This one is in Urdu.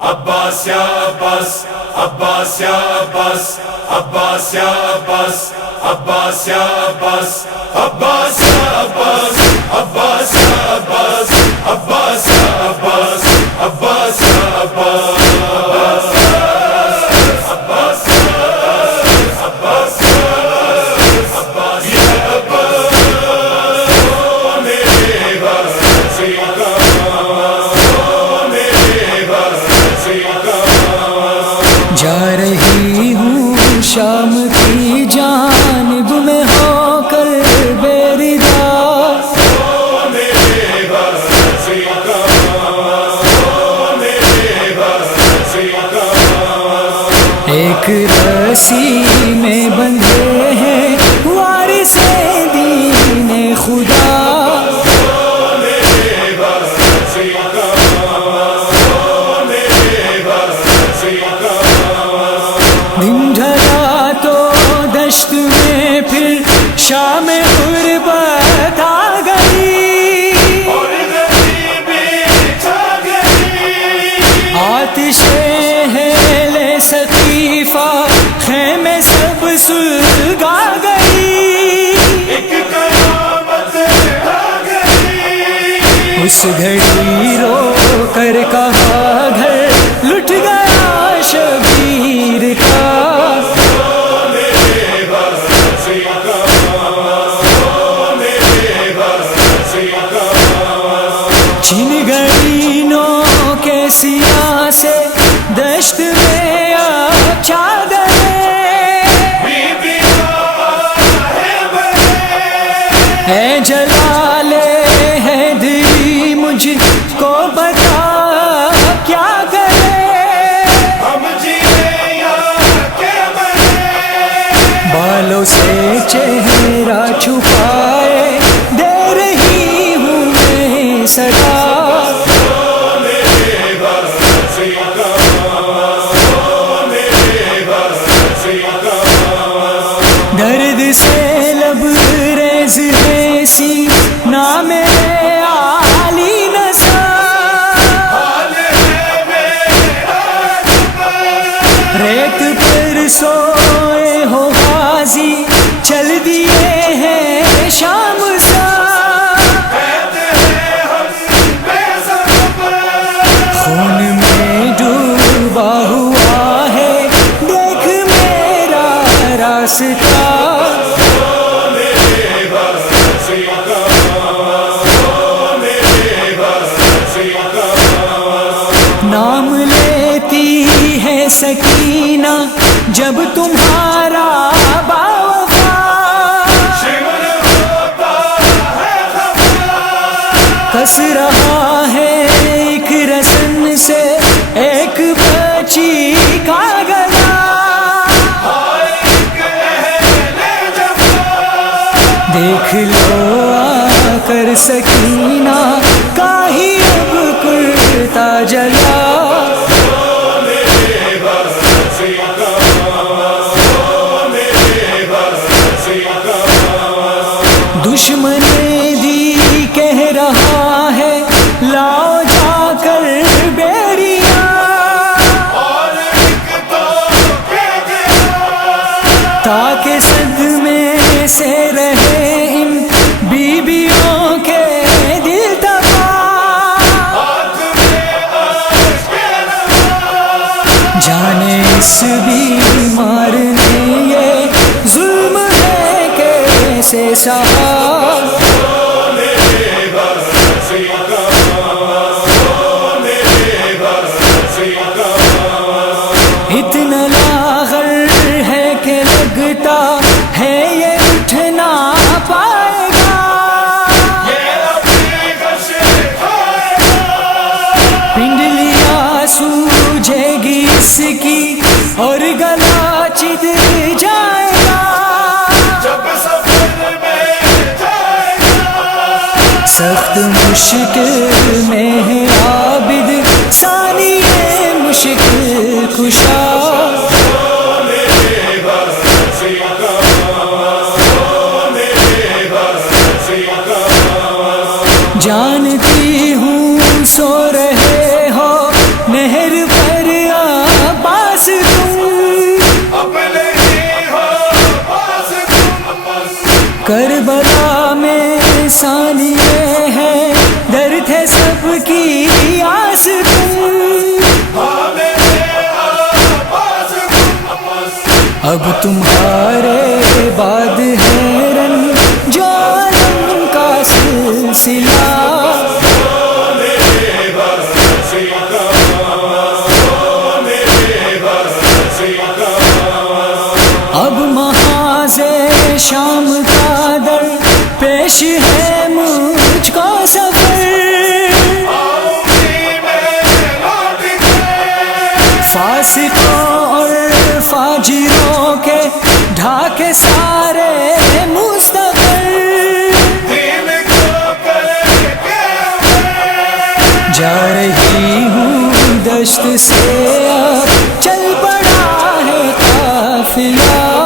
عباس یا عباس، عباس یا عباس، عباس یا عباس، عباس یا عباس، عباس یا عباس، عباس یا عباس، عباس یا عباس، عباس یا عباس، عباس جا رہی ہوں شام کی جانب میں ہو کر بیردا، ایک رسی میں بندھے ہیں وارث دین خدا، دن ڈھلا تو دشت میں پھر شام غربت آ گئی، آتش ہیل سقیفہ خیمے سب سلگا گئی، اس گھڑی رو کر کہا گھر لٹ گیا شبیر کا، چن گئی نو کے سیاہ سے دشت میں اب چادر، اے جلال حیدری مجھ کو بتا کیا کرے، بالوں سے چہرہ چھپائے دے رہی ہوں میں صدا، درد سے لب ریز ہے سینہ میرے عالی نسا، ریت پر سوئے ہو غازی چل دیے ہیں شام سا، خون میں ڈوبا ہوا ہے دیکھ میرا راستہ، نام لیتی ہے سکینہ جب تمہارا باوفا، کس رہا ہے ایک رسن سے ایک بچی کا گلا، دیکھ لو آ کر سکینہ کا ہی اب کرتا جلا، دشمن دی کہہ رہا ہے لاؤ جا کر بیڑیا، تاکہ صدمے سے رہے ان بیویوں کے دل تباہ، جانے اس بیمار نے یہ ظلم ہے کیسے سہا، اتنا لاغر ہے کہ لگتا ہے یہ اٹھ نہ پائے گا، پنڈلیاں سوجے گی اس کی اور گلا چدر جائے گا، سخت مشکل میں ہے عابد ثانی مشکل کشا، جانتی ہوں سو رہے ہو نہر پر اب تمہارے بعد ہے رنج عالم کا سلسلہ، اب محاذ شام کا در پیش ہے مجھ کو سفر، فاسقوں اور فاجروں کے ڈھاکے سارے مستقر، جا رہی ہوں دشت سے اب چل پڑا ہے قافلہ،